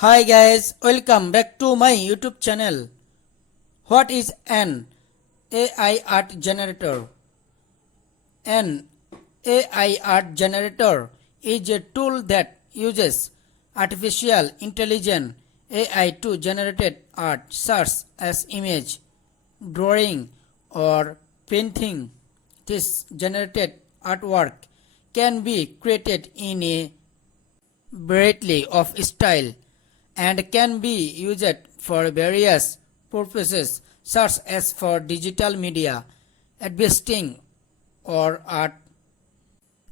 Hi guys, welcome back to my YouTube channel. What is an AI art generator? An AI art generator is a tool that uses artificial intelligence AI to generate art such as image, drawing or painting. This generated artwork can be created in a variety of style and can be used for various purposes such as for digital media, advertising or art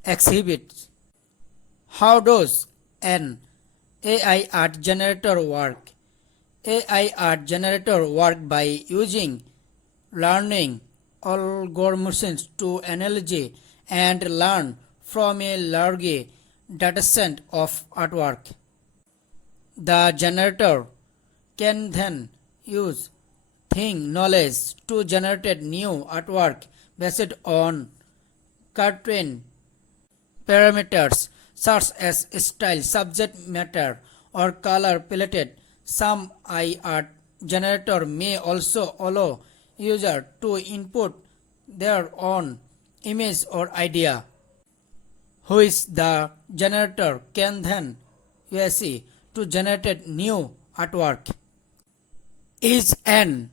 exhibits. How does an AI art generator work? AI art generator work by using learning algorithms to analyze and learn from a large dataset of artwork. The generator can then use thing knowledge to generate new artwork based on certain parameters such as style, subject matter, or color palette. Some AI art generator may also allow user to input their own image or idea, which the generator can then use to generate new artwork. Is an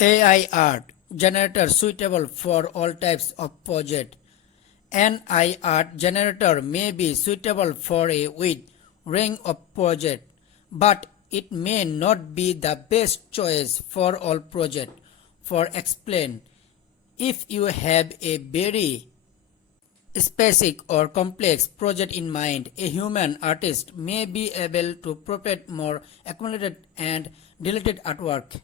AI art generator suitable for all types of project? An AI art generator may be suitable for a wide range of projects, but it may not be the best choice for all projects. For explain, if you have a very specific or complex project in mind, a human artist may be able to provide more accumulated and deleted artwork.